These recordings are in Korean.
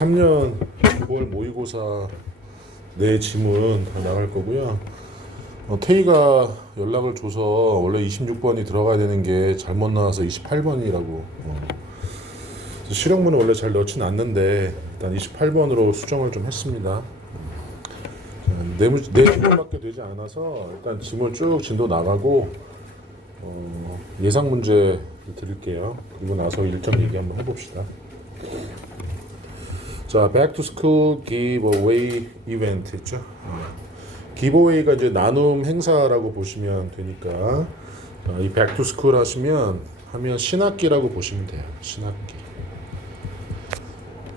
3년 9월 모의고사 내 지문 다 나갈 거고요. 태희가 연락을 줘서 원래 26번이 들어가야 되는 게 잘못 나와서 28번이라고. 실력문을 원래 잘 넣진 않는데 일단 28번으로 수정을 좀 했습니다. 내 지문밖에 되지 않아서 일단 지문 쭉 진도 나가고 예상 문제 드릴게요. 그리고 나서 일정 얘기 한번 해봅시다. 자, back to school giveaway 이벤트 있죠. giveaway가 이제 나눔 행사라고 보시면 되니까 이 back to school 하면 신학기라고 보시면 돼요. 신학기.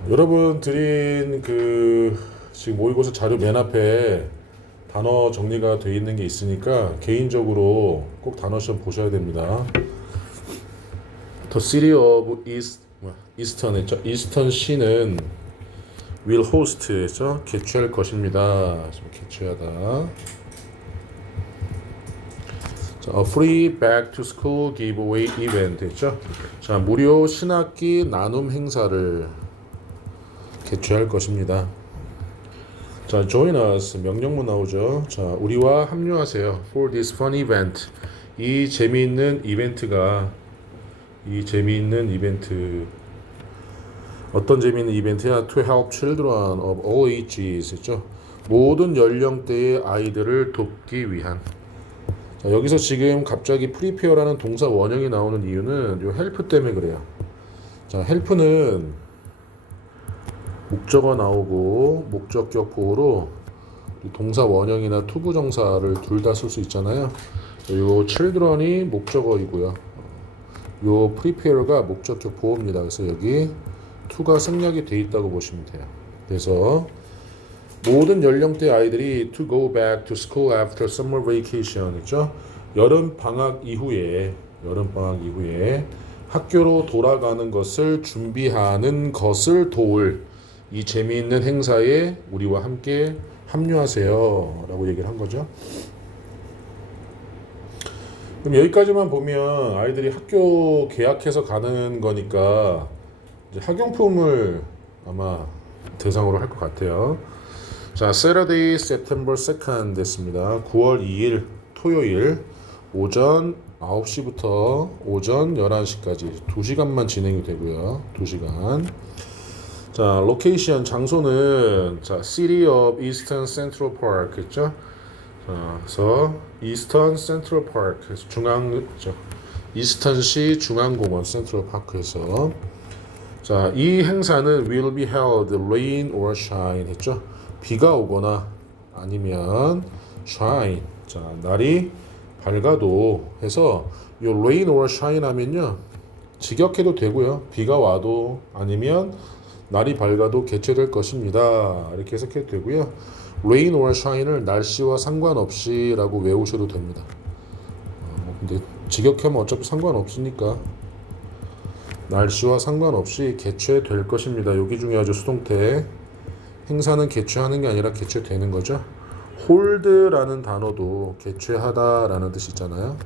여러분 드린 지금 모의고사 자료 맨 앞에 단어 정리가 되어 있는 게 있으니까 개인적으로 꼭 단어 시험 보셔야 됩니다. The city of Easton 했죠. 이스턴 시는 will host 했죠. 개최할 것입니다. 개최하다. 자, a free back to school giveaway event 했죠. 자, 무료 신학기 나눔 행사를 개최할 것입니다. 자, join us 명령문 나오죠. 자, 우리와 합류하세요. For this fun event. 이 재미있는 이벤트 어떤 재미있는 이벤트야? To help children of all ages 했죠. 모든 연령대의 아이들을 돕기 위한. 자, 여기서 지금 갑자기 prepare라는 동사 원형이 나오는 이유는 요 help 때문에 그래요. 자, help는 목적어 나오고 목적격 보호로 동사 원형이나 투부정사를 둘 다 쓸 수 있잖아요. 요 children이 목적어이고요. 요 prepare가 목적격 보호입니다. 그래서 여기 to가 생략이 돼 있다고 보시면 돼요. 그래서 모든 연령대 아이들이 to go back to school after summer vacation 있죠. 여름 방학 이후에 학교로 돌아가는 것을 준비하는 것을 도울 이 재미있는 행사에 우리와 함께 합류하세요 라고 얘기를 한 거죠. 그럼 여기까지만 보면 아이들이 학교 개학해서 가는 거니까 이제 학용품을 아마 대상으로 할 것 같아요. 자, Saturday, September 2nd 됐습니다. 9월 2일 토요일 오전 9시부터 오전 11시까지 2시간만 진행이 되고요. 2시간. 자, 로케이션 장소는 자, City of Eastern Central Park 했죠. 자, 그래서 Eastern Central Park 그래서 이스턴시 중앙공원 센트럴 파크에서 자, 이 행사는 will be held rain or shine 했죠. 비가 오거나 아니면 shine. 자, 날이 밝아도 해서 요 rain or shine 하면요. 직역해도 되고요. 비가 와도 아니면 날이 밝아도 개최될 것입니다. 이렇게 해석해도 되고요. rain or shine을 날씨와 상관없이라고 외우셔도 됩니다. 근데 직역하면 어차피 상관없으니까 날씨와 상관없이 개최될 것입니다. 여기 중요하죠. 수동태. 행사는 개최하는 게 아니라 개최되는 거죠. hold라는 단어도 개최하다라는 뜻이 있잖아요.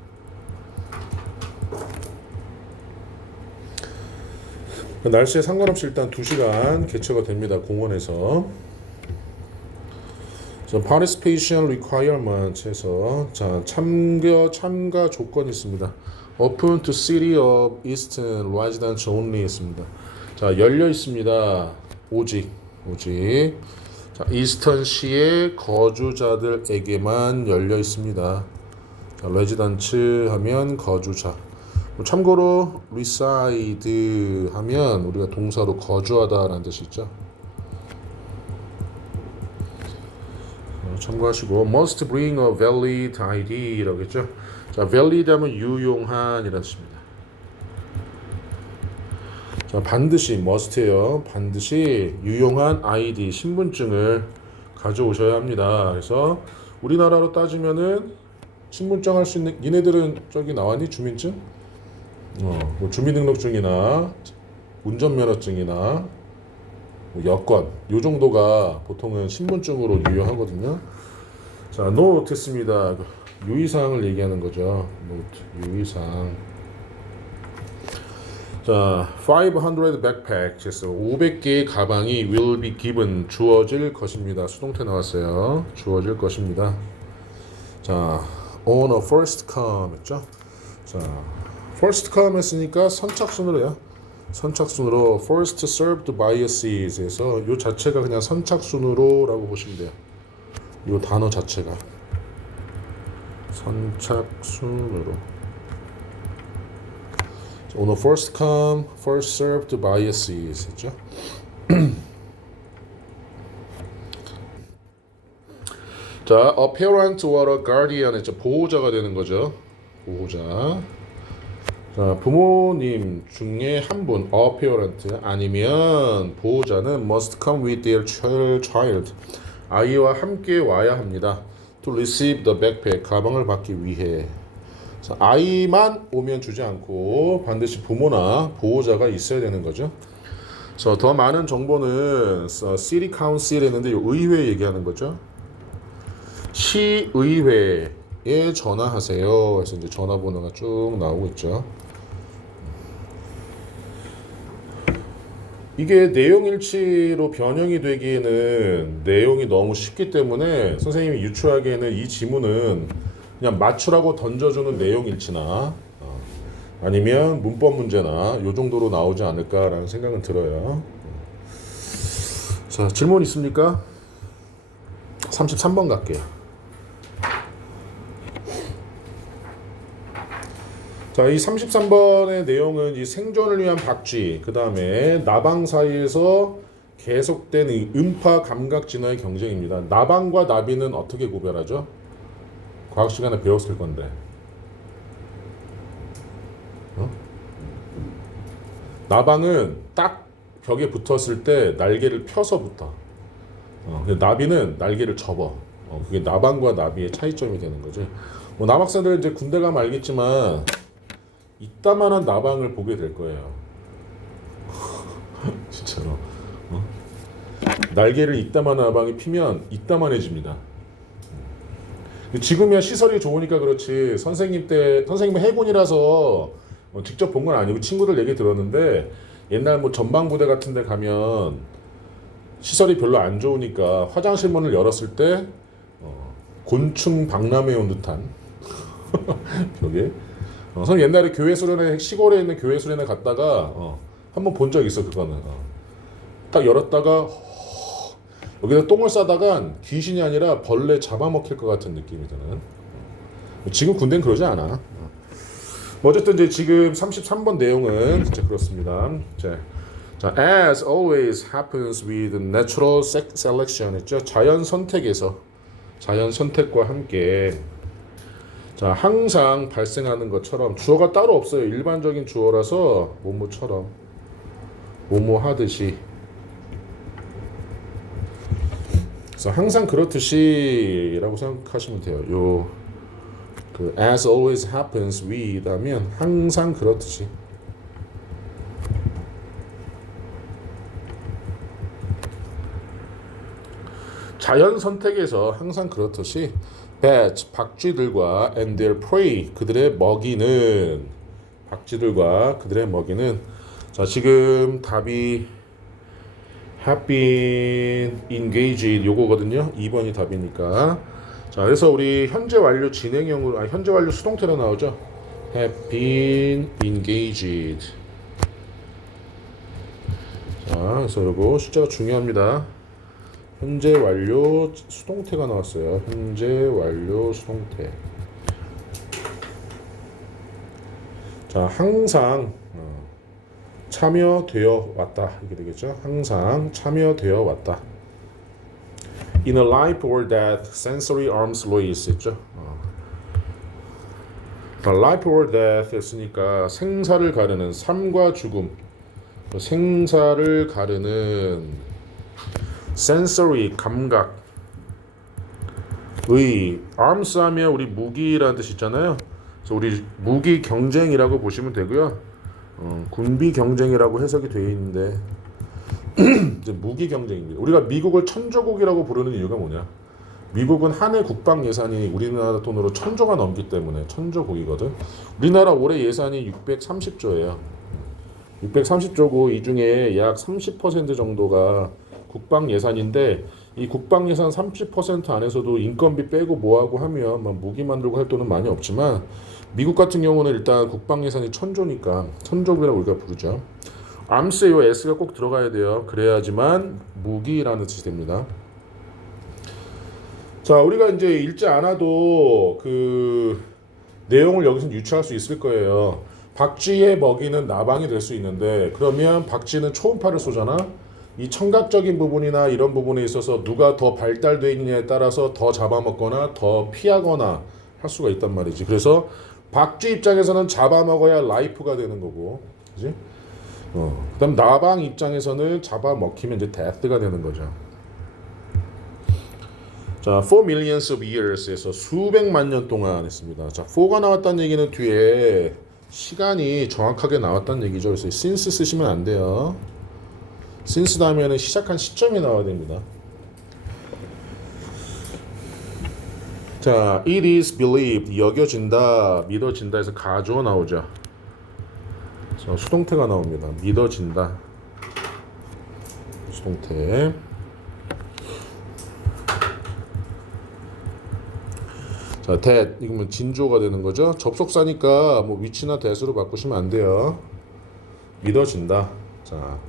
날씨에 상관없이 일단 2시간 개최가 됩니다. 공원에서. Participation requirement 해서 자, 참가 조건이 있습니다. Open to City of Eastern Residents Only 했습니다. 자, 열려 있습니다. 오직 자, 이스턴시의 거주자들에게만 열려 있습니다. 자, 레지던츠 하면 거주자. 참고로 reside 하면 우리가 동사로 거주하다라는 뜻이 있죠. 참고하시고 must bring a valid ID라고 했죠. 자, valid 하면 유용한이라는 뜻입니다. 자, 반드시 must예요. 반드시 유용한 ID 신분증을 가져오셔야 합니다. 그래서 우리나라로 따지면은 신분증 할 수 있는 니네들은 저기 나왔니? 주민증? 뭐 주민등록증이나 운전면허증이나 뭐 여권 요 정도가 보통은 신분증으로 유효하거든요. 자, 노트 했습니다. 유의사항을 얘기하는 거죠. 노트 유의사항. 자, 500 backpack 했어. 500개의 가방이 will be given 주어질 것입니다. 수동태 나왔어요. 주어질 것입니다. 자, on a first come 했죠. 자, first come 했으니까 선착순으로요. 선착순으로 first served by a seat에서 이 자체가 그냥 선착순으로라고 보시면 돼요. 이 단어 자체가 선착순으로. On a first come, first served by a seat 했죠. 자, a parent or a guardian 했죠. 보호자가 되는 거죠. 보호자. 자, 부모님 중에 한 분, a parent 아니면 보호자는 must come with their child. 아이와 함께 와야 합니다. To receive the backpack. 가방을 받기 위해. 자, 아이만 오면 주지 않고 반드시 부모나 보호자가 있어야 되는 거죠. 그래서 더 많은 정보는 city council 했는데 의회 얘기하는 거죠. 시의회에 전화하세요. 그래서 이제 전화번호가 쭉 나오고 있죠. 이게 내용일치로 변형이 되기에는 내용이 너무 쉽기 때문에 선생님이 유추하기에는 이 지문은 그냥 맞추라고 던져주는 내용일치나 아니면 문법 문제나 요 정도로 나오지 않을까라는 생각은 들어요. 자, 질문 있습니까? 33번 갈게요. 자, 이 33번의 내용은 이 생존을 위한 박쥐, 그 다음에 나방 사이에서 계속된 이 음파 감각 진화의 경쟁입니다. 나방과 나비는 어떻게 구별하죠? 과학 시간에 배웠을 건데. 나방은 딱 벽에 붙었을 때 날개를 펴서 붙어. 나비는 날개를 접어. 그게 나방과 나비의 차이점이 되는 거지. 뭐 남학생들은 이제 군대 가면 알겠지만 이따만한 나방을 보게 될 거예요. 진짜로. 날개를 이따만한 나방이 피면 이따만해집니다. 지금이야 시설이 좋으니까 그렇지 선생님은 해군이라서 직접 본 건 아니고 친구들 얘기 들었는데 옛날 뭐 전방부대 같은 데 가면 시설이 별로 안 좋으니까 화장실 문을 열었을 때 곤충 박람회 온 듯한 벽에 선생님 옛날에 교회 수련회 시골에 있는 교회 수련회 갔다가 한번 본 적 있어. 그거는 딱 열었다가 여기다 똥을 싸다가 귀신이 아니라 벌레 잡아먹힐 것 같은 느낌이 드는. 지금 군대는 그러지 않아. 어쨌든 이제 지금 33번 내용은 진짜 그렇습니다. 자, as always happens with natural selection 했죠. 자연 선택과 함께 자, 항상 발생하는 것처럼 주어가 따로 없어요. 일반적인 주어라서 뭐뭐처럼 뭐뭐 하듯이. 그래서 항상 그렇듯이라고 생각하시면 돼요. 그 as always happens with 하면 항상 그렇듯이. 자연 선택에서 항상 그렇듯이 bats 박쥐들과 and their prey 그들의 먹이는 박쥐들과 그들의 먹이는 자 지금 답이 have been engaged 요거거든요. 2번이 답이니까. 자 그래서 우리 현재 완료 진행형으로 현재 완료 수동태로 나오죠. have been engaged. 자 그래서 요거 숫자가 중요합니다. 현재 완료 수동태가 나왔어요. 현재 완료 수동태. 자, 항상 참여되어 왔다. 이렇게 되겠죠. 항상 참여되어 왔다. In a life or death, sensory arms race 했죠. life or death 했으니까 생사를 가르는 삶과 죽음, 생사를 가르는 sensory 감각의 arms 하면 우리 무기라는 뜻 있잖아요. 그래서 우리 무기 경쟁이라고 보시면 되고요. 군비 경쟁이라고 해석이 되어 있는데 이제 무기 경쟁입니다. 우리가 미국을 천조국이라고 부르는 이유가 뭐냐? 미국은 한 해 국방 예산이 우리나라 돈으로 1,000조가 넘기 때문에 천조국이거든. 우리나라 올해 예산이 630조예요. 630조고 이 중에 약 30% 정도가 국방 예산인데 이 국방 예산 30% 안에서도 인건비 빼고 뭐하고 하면 막 무기 만들고 할 돈은 많이 없지만 미국 같은 경우는 일단 국방 예산이 1000조니까 1000조라고 우리가 부르죠. 암스에 요 S가 꼭 들어가야 돼요. 그래야지만 무기라는 뜻이 됩니다. 자, 우리가 이제 읽지 않아도 그 내용을 여기서 유추할 수 있을 거예요. 박쥐의 먹이는 나방이 될 수 있는데 그러면 박쥐는 초음파를 쏘잖아. 이 청각적인 부분이나 이런 부분에 있어서 누가 더 발달되어 있느냐에 따라서 더 잡아먹거나 더 피하거나 할 수가 있단 말이지. 그래서 박쥐 입장에서는 잡아먹어야 라이프가 되는 거고, 그지? 그다음 나방 입장에서는 잡아먹히면 이제 데스가 되는 거죠. 자, 4 millions of years에서 수백만 년 동안 했습니다. 자, 4가 나왔다는 얘기는 뒤에 시간이 정확하게 나왔다는 얘기죠. 그래서 since 쓰시면 안 돼요. since 다음에는 시작한 시점이 나와야 됩니다. 자, it is believed 여겨진다, 믿어진다 해서 가주어 나오죠. 자, 수동태가 나옵니다. 믿어진다. 수동태. 자, that 이거면 진조가 되는 거죠. 접속사니까 뭐 위치나 that으로 바꾸시면 안 돼요. 믿어진다. 자,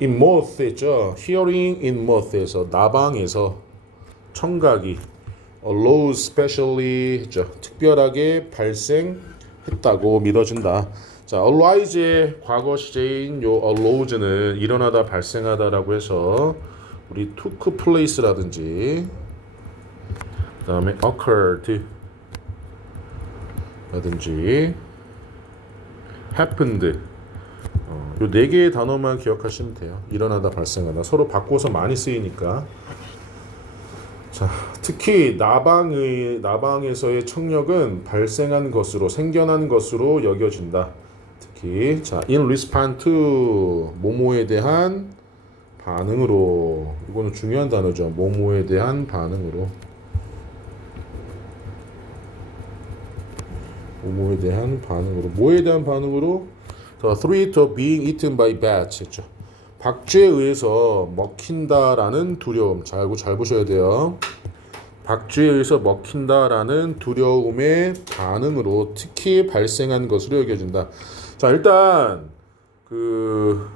in moth 있죠. hearing in moth에서 나방에서 청각이 arose specially 했죠. 특별하게 발생했다고 믿어진다. 자, arise의 과거 시제인 요 arose는 일어나다 발생하다라고 해서 우리 took place라든지 그다음에 occurred 라든지 happened 요 네 개의 단어만 기억하시면 돼요. 일어나다 발생하다 서로 바꿔서 많이 쓰이니까. 자, 특히 나방에서의 청력은 발생한 것으로 생겨난 것으로 여겨진다. 특히 자, in response to 뭐뭐에 대한 반응으로 이거는 중요한 단어죠. 뭐뭐에 대한 반응으로 뭐뭐에 대한 반응으로 뭐에 대한 반응으로 The threat of being eaten by bats 했죠. 박쥐에 의해서 먹힌다라는 두려움 잘 보셔야 돼요. 박쥐에 의해서 먹힌다라는 두려움의 반응으로 특히 발생한 것으로 여겨진다. 자, 일단 그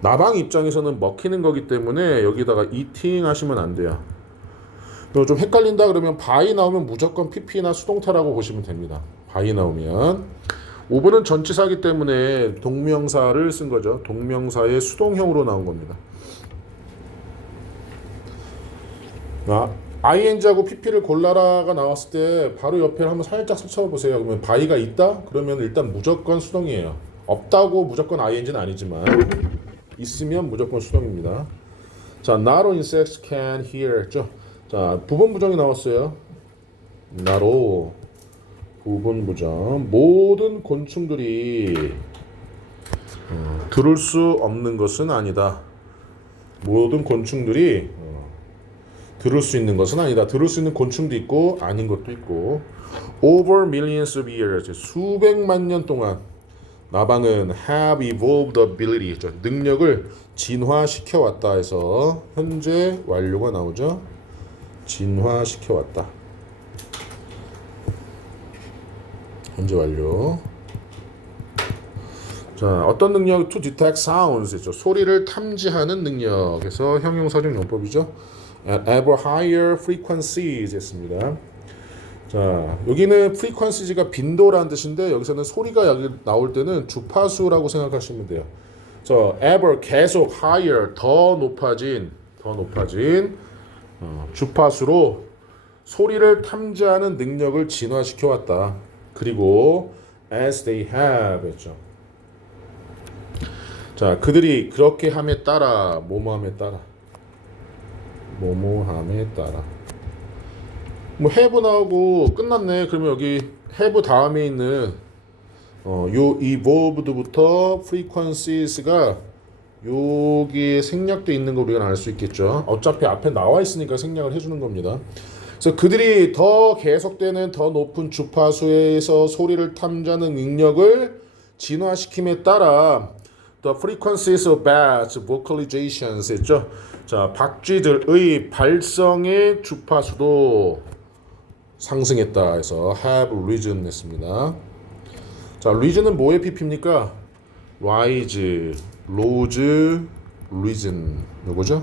나방 입장에서는 먹히는 거기 때문에 여기다가 eating 하시면 안 돼요. 좀 헷갈린다 그러면 by 나오면 무조건 pp나 수동태라고 보시면 됩니다. by 나오면 5번은 전치사이기 때문에 동명사를 쓴 거죠. 동명사의 수동형으로 나온 겁니다. ing하고 pp를 골라라가 나왔을 때 바로 옆에 한번 살짝 스쳐보세요. 그러면 by가 있다? 그러면 일단 무조건 수동이에요. 없다고 무조건 ing는 아니지만 있으면 무조건 수동입니다. 자, not all insects can hear 했죠. 자, 부분 부정이 나왔어요. not all 부분 부정 모든 곤충들이 들을 수 없는 것은 아니다. 모든 곤충들이 들을 수 있는 것은 아니다. 들을 수 있는 곤충도 있고 아닌 것도 있고. Over millions of years 수백만 년 동안 나방은 have evolved ability 능력을 진화시켜 왔다 해서 현재 완료가 나오죠. 진화시켜 왔다. 현재 완료. 자, 어떤 능력? To detect sounds 했죠. 소리를 탐지하는 능력에서 형용사적 용법이죠. At ever higher frequencies 했습니다. 자, 여기는 frequences가 빈도라는 뜻인데 여기서는 소리가 여기 나올 때는 주파수라고 생각하시면 돼요. 자, ever 계속 higher 더 높아진 주파수로 소리를 탐지하는 능력을 진화시켜 왔다. 그리고 as they have 했죠. 자, 그들이 그렇게 함에 따라 뭐뭐함에 따라 뭐 have 나오고 끝났네. 그러면 여기 have 다음에 있는 요 evolved부터 frequencies가 여기에 생략돼 있는 거 우리가 알 수 있겠죠. 어차피 앞에 나와 있으니까 생략을 해주는 겁니다. 그래서 그들이 더 계속되는 더 높은 주파수에서 소리를 탐지하는 능력을 진화시킴에 따라 the frequencies of bats vocalizations 했죠. 자, 박쥐들의 발성의 주파수도 상승했다 해서 have risen 했습니다. 자, risen은 뭐의 pp입니까? rise, rose, risen 요거죠.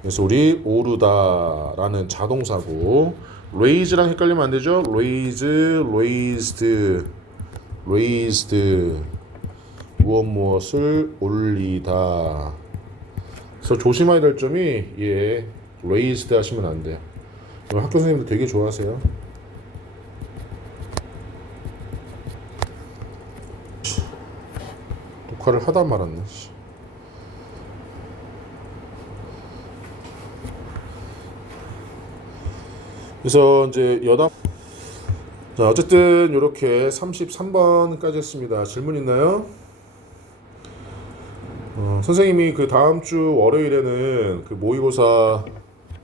그래서 우리 오르다라는 자동사고 raise랑 헷갈리면 안 되죠. raise, raised, raised 무엇을 올리다. 그래서 조심해야 될 점이 raised 하시면 안 돼요. 학교 선생님들 되게 좋아하세요. 녹화를 하다 말았네. 그래서 이제 여담. 자, 어쨌든 이렇게 33번까지 했습니다. 질문 있나요? 선생님이 그 다음 주 월요일에는 그 모의고사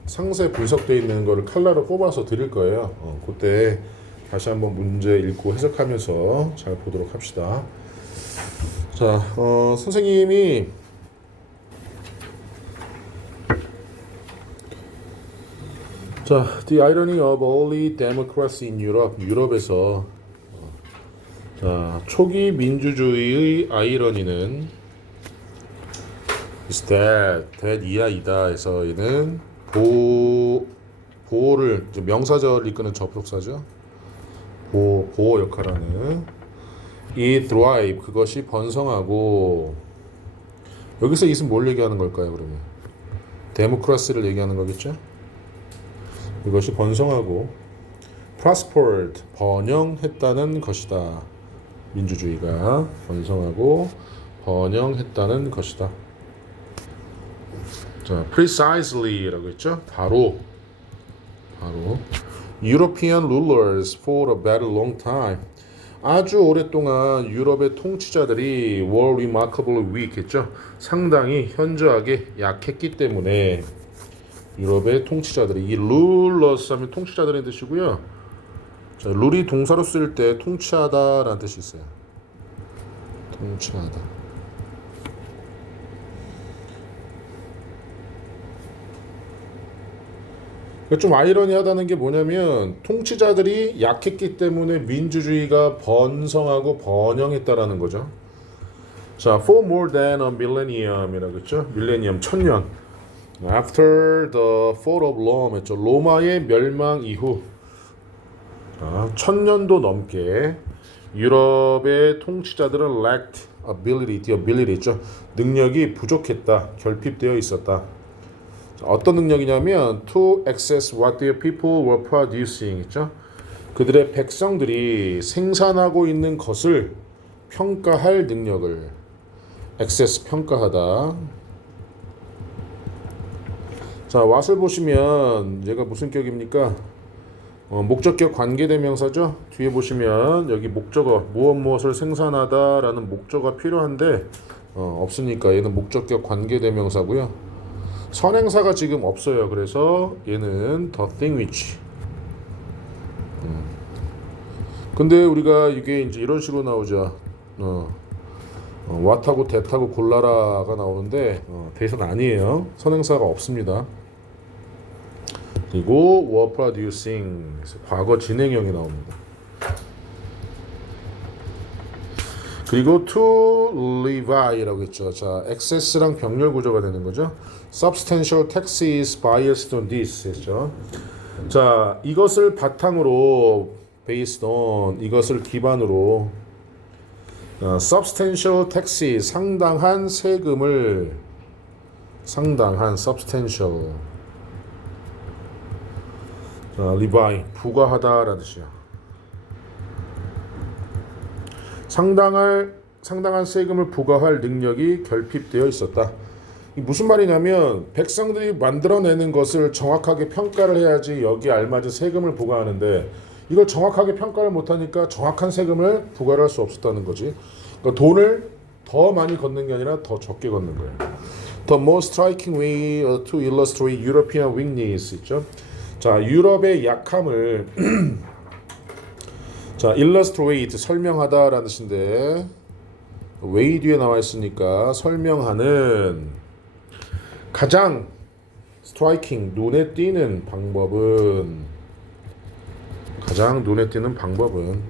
상세 분석되어 있는 거를 칼라로 뽑아서 드릴 거예요. 그때 다시 한번 문제 읽고 해석하면서 잘 보도록 합시다. 자, 선생님이 자, The irony of early democracy in Europe. 유럽에서 자, 초기 민주주의의 아이러니는 is that 이하이다 해서 얘는 보호를 명사절 이끄는 접속사죠. 보호 역할하는 이 thrive 그것이 번성하고 여기서 이것은 뭘 얘기하는 걸까요? 그러면 데모크라시를 얘기하는 거겠죠? 이것이 번성하고 prospered 번영했다는 것이다. 민주주의가 번성하고 번영했다는 것이다. 자, precisely라고 했죠. 바로 European rulers for a very long time. 아주 오랫동안 유럽의 통치자들이 were remarkably weak 했죠. 상당히 현저하게 약했기 때문에 유럽의 통치자들이 이 rulers 하면 통치자들의 뜻이고요. 자, 룰이 동사로 쓸 때 통치하다라는 뜻이 있어요. 통치하다. 좀 아이러니하다는 게 뭐냐면 통치자들이 약했기 때문에 민주주의가 번성하고 번영했다라는 거죠. 자, for more than a millennium이라고 했죠. 밀레니엄 1000년. After the fall of Rome 했죠. 로마의 멸망 이후 1000년도 넘게 유럽의 통치자들은 lacked ability 있죠. 능력이 부족했다. 결핍되어 있었다. 어떤 능력이냐면 to access what their people were producing 있죠. 그들의 백성들이 생산하고 있는 것을 평가할 능력을 access 평가하다. 자, what을 보시면 얘가 무슨 격입니까? 목적격 관계대명사죠. 뒤에 보시면 여기 목적어 무엇을 생산하다라는 목적어가 필요한데 없으니까 얘는 목적격 관계대명사고요. 선행사가 지금 없어요. 그래서 얘는 the thing which. 근데 우리가 이게 이제 이런 식으로 나오죠. what하고 that하고 골라라가 나오는데 that은 아니에요. 선행사가 없습니다. 그리고 were producing 과거 진행형이 나옵니다. 그리고 to levy라고 했죠. 자, excess랑 병렬 구조가 되는 거죠. substantial taxes biased on this 했죠. 자, 이것을 바탕으로 based on 이것을 기반으로 substantial taxes 상당한 세금을 상당한 substantial 자, levy 부과하다라는 뜻이야. 상당한 세금을 부과할 능력이 결핍되어 있었다. 이 무슨 말이냐면 백성들이 만들어내는 것을 정확하게 평가를 해야지 여기에 알맞은 세금을 부과하는데 이걸 정확하게 평가를 못하니까 정확한 세금을 부과를 할 수 없었다는 거지. 그러니까 돈을 더 많이 걷는 게 아니라 더 적게 걷는 거예요. The most striking way to illustrate European weakness 있죠. 자, 유럽의 약함을 자, illustrate 설명하다라는 뜻인데 way 뒤에 나와 있으니까 설명하는 가장 striking 눈에 띄는 방법은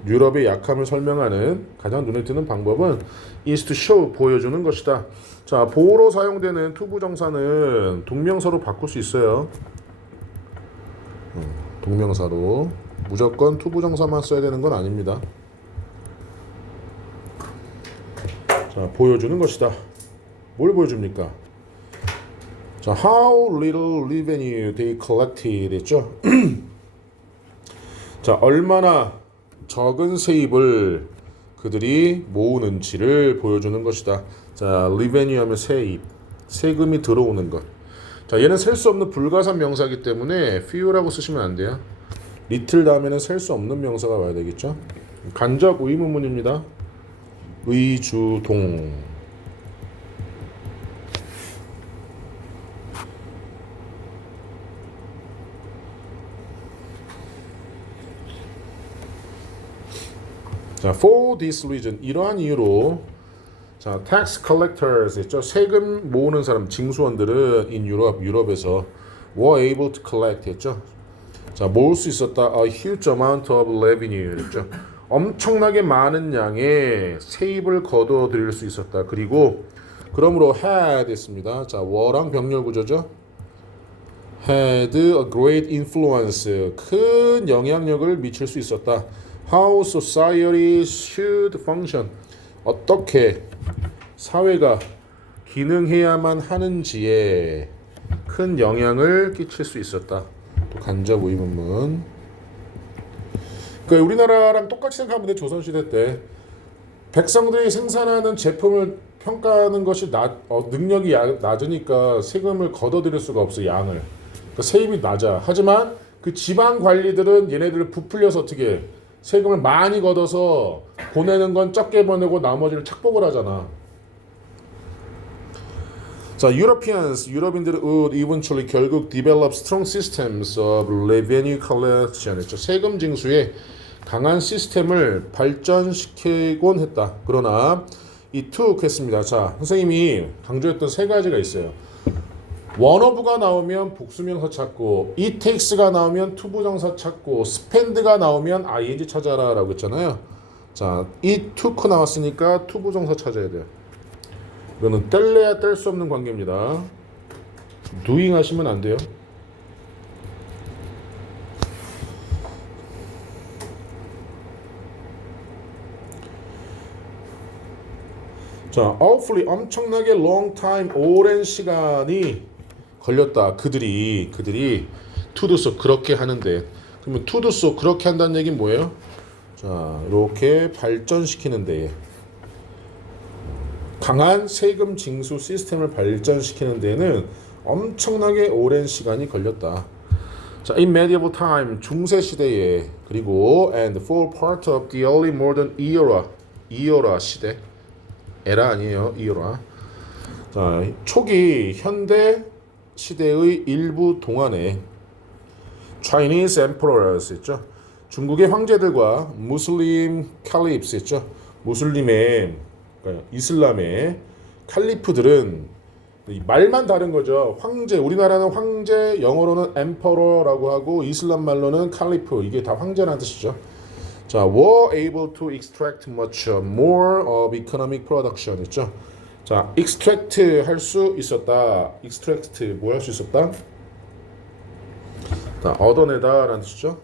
유럽의 약함을 설명하는 가장 눈에 띄는 방법은 is to show 보여주는 것이다. 자, 보호로 사용되는 to 부정사는 동명사로 바꿀 수 있어요. 동명사로 무조건 to 부정사만 써야 되는 건 아닙니다. 자, 보여주는 것이다. 뭘 보여줍니까? 자, how little revenue they collected 했죠. 자, 얼마나 적은 세입을 그들이 모으는지를 보여주는 것이다. 자, revenue 하면 세입, 세금이 들어오는 것. 자, 얘는 셀 수 없는 불가산 명사이기 때문에 few라고 쓰시면 안 돼요. little 다음에는 셀 수 없는 명사가 와야 되겠죠. 간접 의문문입니다. 의주동. 자, for this reason 이러한 이유로 자, tax collectors 있죠. 세금 모으는 사람 징수원들은 in 유럽에서 were able to collect 했죠. 자, 모을 수 있었다. A huge amount of revenue 했죠. 엄청나게 많은 양의 세입을 거둬 들일 수 있었다. 그리고 그러므로 had 했습니다. 자, were랑 병렬 구조죠. had a great influence 큰 영향력을 미칠 수 있었다. How society should function 어떻게 사회가 기능해야만 하는지에 큰 영향을 끼칠 수 있었다. 또 간접 의문문. 그러니까 우리나라랑 똑같이 생각하면 돼. 조선시대 때 백성들이 생산하는 제품을 평가하는 것이 능력이 낮으니까 세금을 걷어들일 수가 없어. 양을. 그러니까 세입이 낮아. 하지만 그 지방 관리들은 얘네들을 부풀려서 어떻게 해? 세금을 많이 걷어서 보내는 건 적게 보내고 나머지를 착복을 하잖아. 자, 유럽인들은 would eventually 결국 develop strong systems of revenue collection 했죠. 세금 징수에 강한 시스템을 발전시키곤 했다. 그러나 이 took 했습니다. 자, 선생님이 강조했던 세 가지가 있어요. 원어브가 나오면 복수명사 찾고 it takes가 나오면 투부정사 찾고 spend가 나오면 ing 찾아라 라고 했잖아요. 자, it took 나왔으니까 투부정사 찾아야 돼요. 이거는 뗄래야 뗄 수 없는 관계입니다. doing 하시면 안 돼요. 자, awfully 엄청나게 long time 오랜 시간이 걸렸다. 그들이 to do so 그렇게 하는데 그러면 to do so 그렇게 한다는 얘기는 뭐예요? 자, 이렇게 발전시키는 데에 강한 세금 징수 시스템을 발전시키는 데에는 엄청나게 오랜 시간이 걸렸다. 자, in medieval time 중세 시대에 그리고 and for part of the early modern era 시대 에라 아니에요. era. 자, 초기 현대 시대의 일부 동안에 Chinese emperors 있죠. 중국의 황제들과 무슬림 칼리프스 있죠. 무슬림의 그러니까 이슬람의 칼리프들은 말만 다른 거죠. 황제, 우리나라는 황제, 영어로는 emperor라고 하고 이슬람 말로는 칼리프, 이게 다 황제라는 뜻이죠. 자, were able to extract much more of economic production 있죠. 자, extract 할 수 있었다. extract 뭐 할 수 있었다? 자, 얻어내다 라는 뜻이죠.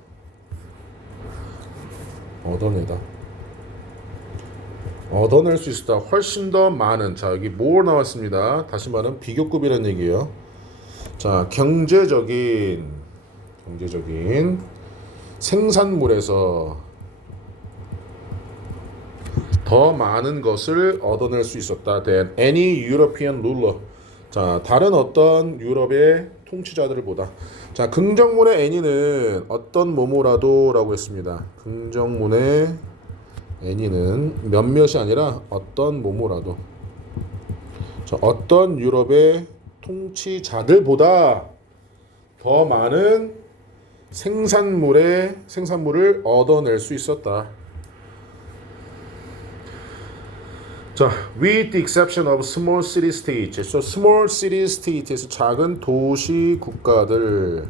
얻어낼 수 있었다. 훨씬 더 많은. 자, 여기 more 나왔습니다. 다시 말하면 비교급이라는 얘기예요. 자, 경제적인 생산물에서 더 많은 것을 얻어낼 수 있었다. than any European ruler. 자, 다른 어떤 유럽의 통치자들보다. 자, 긍정문의 any는 어떤 뭐뭐라도라고 했습니다. 긍정문의 any는 몇몇이 아니라 어떤 뭐뭐라도. 자, 어떤 유럽의 통치자들보다 더 많은 생산물을 얻어낼 수 있었다. 자, with the exception of small city states. So small city states에서 작은 도시 국가들을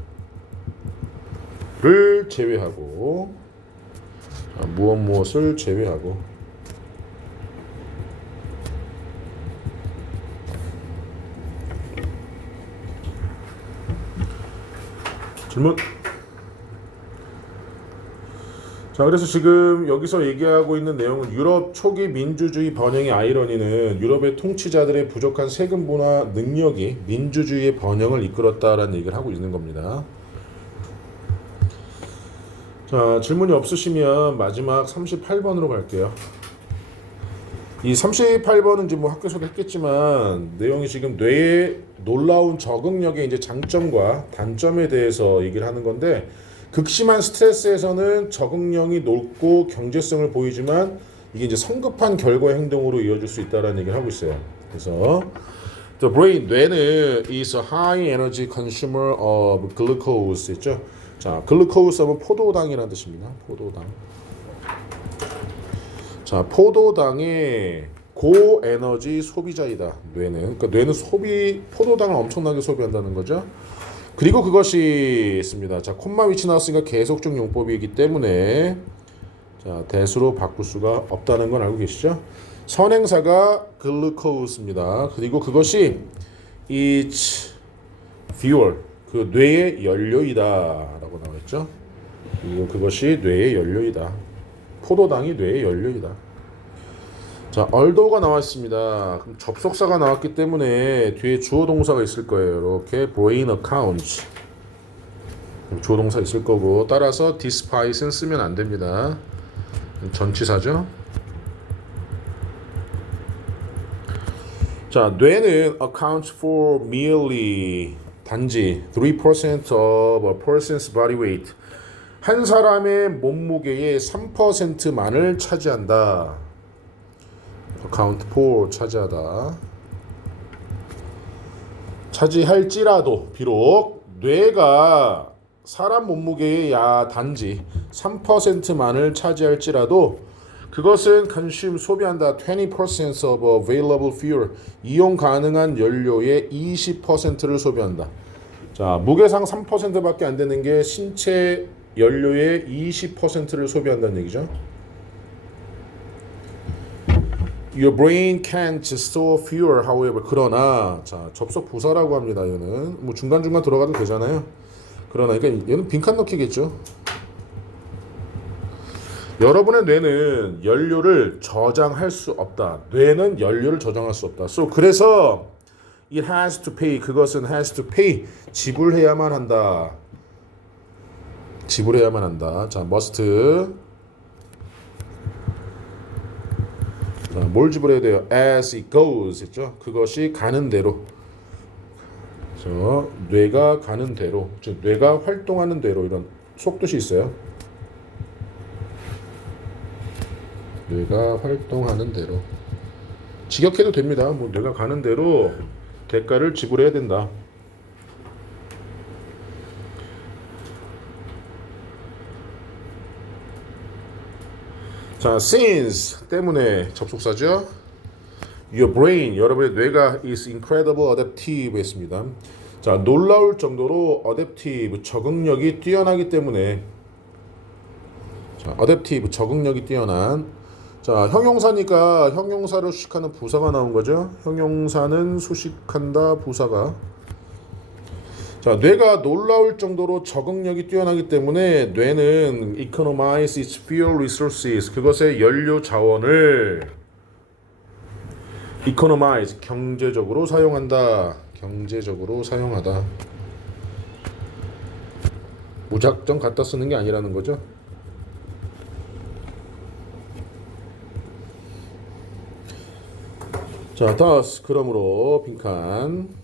제외하고, 자, 무엇을 제외하고. 질문. 자, 그래서 지금 여기서 얘기하고 있는 내용은 유럽 초기 민주주의 번영의 아이러니는 유럽의 통치자들의 부족한 세금 문화 능력이 민주주의의 번영을 이끌었다라는 얘기를 하고 있는 겁니다. 자, 질문이 없으시면 마지막 38번으로 갈게요. 이 38번은 이제 뭐 학교에서도 했겠지만 내용이 지금 뇌의 놀라운 적응력의 이제 장점과 단점에 대해서 얘기를 하는 건데, 극심한 스트레스에서는 적응력이 높고 경제성을 보이지만 이게 이제 성급한 결과 행동으로 이어질 수 있다라는 얘기를 하고 있어요. 그래서 the brain, 뇌는 is a high energy consumer of glucose 있죠. 자, 글루코스 하면 포도당이라는 뜻입니다. 포도당. 자, 포도당의 고에너지 소비자이다. 뇌는. 그러니까 뇌는 포도당을 엄청나게 소비한다는 거죠. 그리고 그것이 있습니다. 자, 콤마 위치 나왔으니까 계속적 용법이기 때문에 자, 대수로 바꿀 수가 없다는 건 알고 계시죠? 선행사가 글루코스입니다. 그리고 그것이 is fuel, 그 뇌의 연료이다라고 나와있죠. 그리고 그것이 뇌의 연료이다. 포도당이 뇌의 연료이다. 자, 얼도가 나왔습니다. 그럼 접속사가 나왔기 때문에 뒤에 주어 동사가 있을 거예요. 이렇게 brain accounts 주어 동사 있을 거고, 따라서 despise는 쓰면 안 됩니다. 전치사죠. 자, 뇌는 accounts for merely 단지 3% of a person's body weight, 한 사람의 몸무게의 3%만을 차지한다. account for 차지하다. 차지할지라도, 비록 뇌가 사람 몸무게의 단지 3%만을 차지할지라도 그것은 consume 소비한다 20% of available fuel, 이용 가능한 연료의 20%를 소비한다. 자, 무게상 3%밖에 안 되는 게 신체 연료의 20%를 소비한다는 얘기죠. Your brain can't store fuel, however. 그러나, 자, 접속 부사라고 합니다. 얘는 뭐 중간중간 들어가도 되잖아요. 그러나 그러니까 얘는 빈칸 넣기겠죠. 여러분의 뇌는 연료를 저장할 수 없다. 뇌는 연료를 저장할 수 없다. So, 그래서 it has to pay, 그것은 has to pay, 지불해야만 한다. 지불해야만 한다. 자, must. 자, 뭘 지불해야 돼요? As it goes 했죠. 그것이 가는 대로. 뇌가 가는 대로, 즉 뇌가 활동하는 대로, 이런 속뜻이 있어요. 뇌가 활동하는 대로. 직역해도 됩니다. 뭐 뇌가 가는 대로 대가를 지불해야 된다. 자, since 때문에 접속사죠. Your brain, 여러분의 뇌가 is incredible adaptive 했습니다. 자, 놀라울 정도로 adaptive, 적응력이 뛰어나기 때문에. 자, adaptive, 적응력이 뛰어난. 자, 형용사니까 형용사를 수식하는 부사가 나온 거죠. 형용사는 수식한다, 부사가. 자, 뇌가 놀라울 정도로 적응력이 뛰어나기 때문에 뇌는 economize its fuel resources, 그것의 연료 자원을 economize, 경제적으로 사용한다. 경제적으로 사용하다. 무작정 갖다 쓰는 게 아니라는 거죠. 자, thus, 그러므로 빈칸.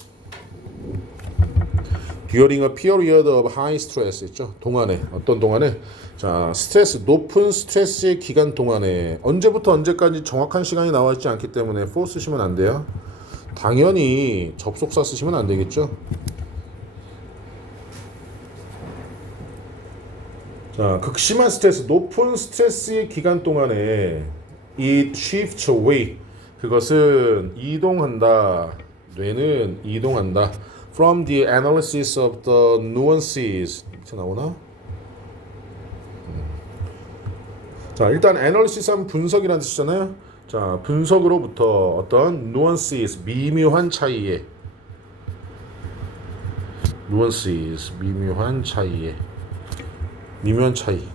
during a period of high stress 있죠. 동안에, 어떤 동안에? 자, 스트레스, 높은 스트레스의 기간 동안에. 언제부터 언제까지 정확한 시간이 나와 있지 않기 때문에 for 쓰시면 안 돼요. 당연히 접속사 쓰시면 안 되겠죠. 자, 극심한 스트레스, 높은 스트레스의 기간 동안에 it shifts away, 그것은 이동한다. 뇌는 이동한다. From the analysis of the nuances. 이렇게 나오나? 자, 일단 analysis 하면 분석이라는 뜻이잖아요. 자, 분석으로부터 어떤 nuances, 미묘한 차이에 nuances, 미묘한 차이에 미묘한 차이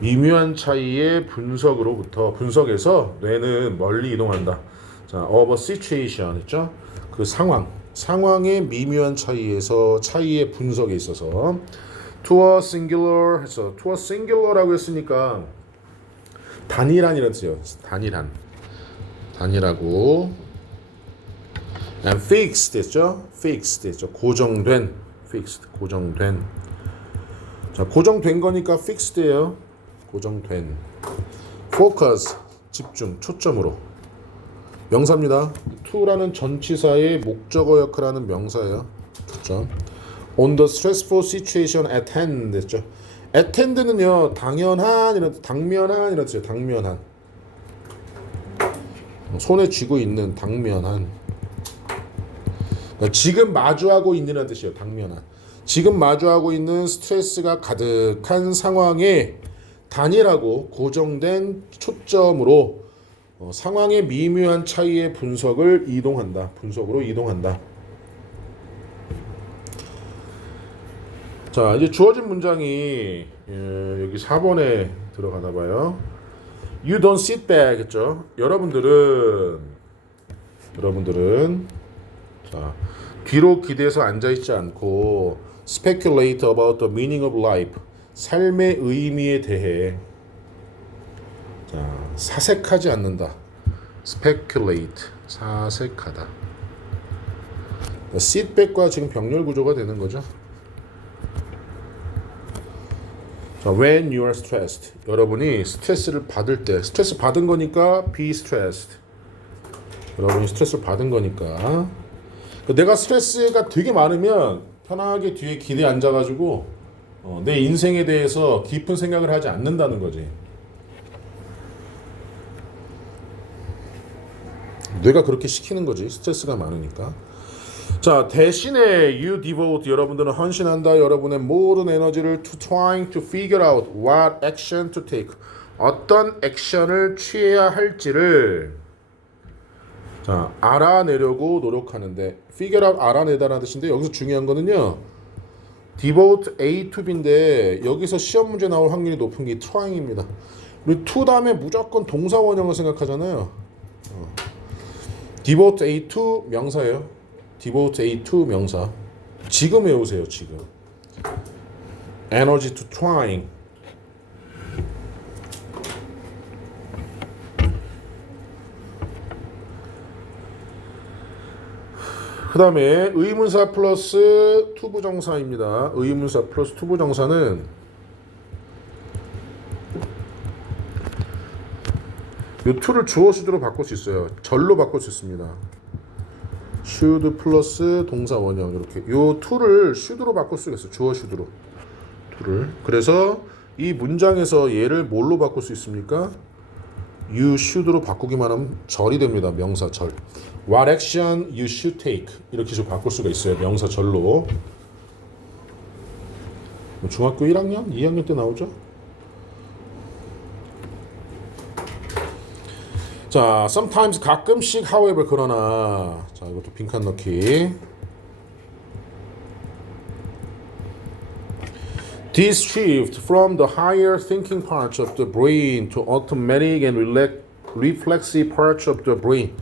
미묘한 차이의 분석으로부터 분석에서 뇌는 멀리 이동한다. 자, of a situation 있죠? 그 상황의 미묘한 차이에서 차이의 분석에 있어서 to a singular 해서 to a singular라고 했으니까 단일한이라는 뜻이에요. 단일하고 and fixed 됐죠? fixed 됐죠? 고정된 자, 고정된 거니까 fixed예요. 고정된 focus 집중 초점으로 명사입니다. to라는 전치사의 목적어 역할하는 명사예요. 그렇죠? On the stressful situation at hand 됐죠? at hand는요 당면한 뜻이에요. 당면한 손에 쥐고 있는 당면한 그러니까 지금 마주하고 있는 뜻이에요. 당면한 지금 마주하고 있는 스트레스가 가득한 상황에 단일하고 고정된 초점으로 상황의 미묘한 차이의 분석으로 이동한다. 자, 이제 주어진 문장이 여기 4번에 들어가나 봐요. You don't sit back 했죠. 여러분들은 자, 뒤로 기대서 앉아 있지 않고 speculate about the meaning of life. 삶의 의미에 대해 자, 사색하지 않는다. speculate 사색하다. sit back과 지금 병렬 구조가 되는 거죠. 자, when you are stressed. 여러분이 스트레스를 받을 때 스트레스 받은 거니까 be stressed. 여러분이 스트레스를 받은 거니까 내가 스트레스가 되게 많으면 편하게 뒤에 기대에 앉아가지고 내 인생에 대해서 깊은 생각을 하지 않는다는 거지. 뇌가 그렇게 시키는 거지. 스트레스가 많으니까. 자, 대신에 you devote 여러분들은 헌신한다. 여러분의 모든 에너지를 to trying to figure out what action to take. 어떤 액션을 취해야 할지를 자, 알아내려고 노력하는데 figure out 알아내다라는 뜻인데 여기서 중요한 거는요. devote A to B인데 여기서 시험 문제 나올 확률이 높은 게 trying입니다. 우리 to 다음에 무조건 동사 원형을 생각하잖아요. devote A to 명사예요. devote A to 명사. 지금 외우세요. 지금. energy to trying. 그 다음에 의문사 플러스 투부정사입니다. 의문사 플러스 투부정사는 이 to를 주어 슈드로 바꿀 수 있어요. 절로 바꿀 수 있습니다. should 플러스 동사 원형 이렇게 이 to를 should로 바꿀 수가 있어요. 주어 슈드로 to를. 그래서 이 문장에서 얘를 뭘로 바꿀 수 있습니까? you should로 바꾸기만 하면 절이 됩니다. 명사 절. What action you should take 이렇게 좀 바꿀 수가 있어요. 명사 절로. 중학교 1학년, 2학년 때 나오죠. 자, sometimes 가끔씩 however 그러나 자, 이것도 빈칸 넣기. This shift from the higher thinking parts of the brain to automatic and reflexive parts of the brain.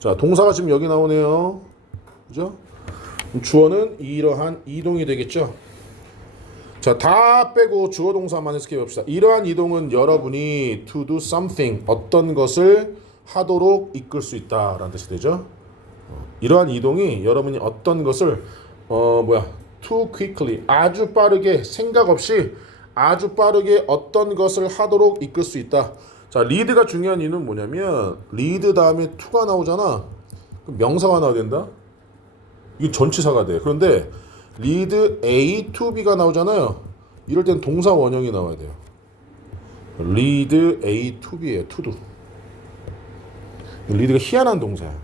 자, 동사가 지금 여기 나오네요. 그죠? 주어는 이러한 이동이 되겠죠? 자, 다 빼고 주어 동사만 해석해 봅시다. 이러한 이동은 여러분이 to do something, 어떤 것을 하도록 이끌 수 있다라는 뜻이 되죠. 이러한 이동이 여러분이 어떤 것을 too quickly, 아주 빠르게 생각 없이 아주 빠르게 어떤 것을 하도록 이끌 수 있다. 자, lead가 중요한 이유는 뭐냐면 lead 다음에 to가 나오잖아. 그럼 명사가 나와야 된다. 이게 전치사가 돼. 그런데 lead A to B가 나오잖아요. 이럴 땐 동사 원형이 나와야 돼요. lead A to B예요. to do. lead가 희한한 동사야.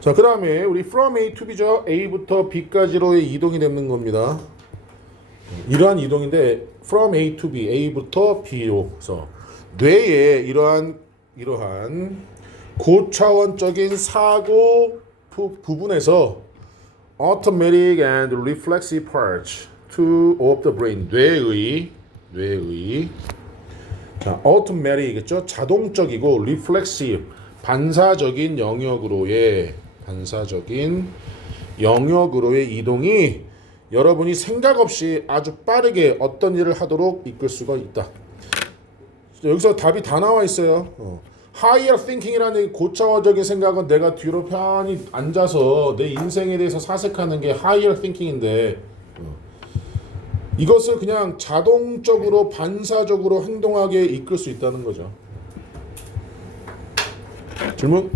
자, 그 다음에 우리 from A to B죠. A부터 B까지로의 이동이 되는 겁니다. 이러한 이동인데 from A to B, A부터 B로. 그래서 뇌의 이러한 고차원적인 사고 부분에서 automatic and reflexive parts of the brain, 뇌의 자, automatic이겠죠. 자동적이고 reflexive, 반사적인 영역으로의 이동이 여러분이 생각 없이 아주 빠르게 어떤 일을 하도록 이끌 수가 있다. 여기서 답이 다 나와 있어요. higher thinking이라는 고차원적인 생각은 내가 뒤로 편히 앉아서 내 인생에 대해서 사색하는 게 higher thinking인데 이것을 그냥 자동적으로 반사적으로 행동하게 이끌 수 있다는 거죠. 질문?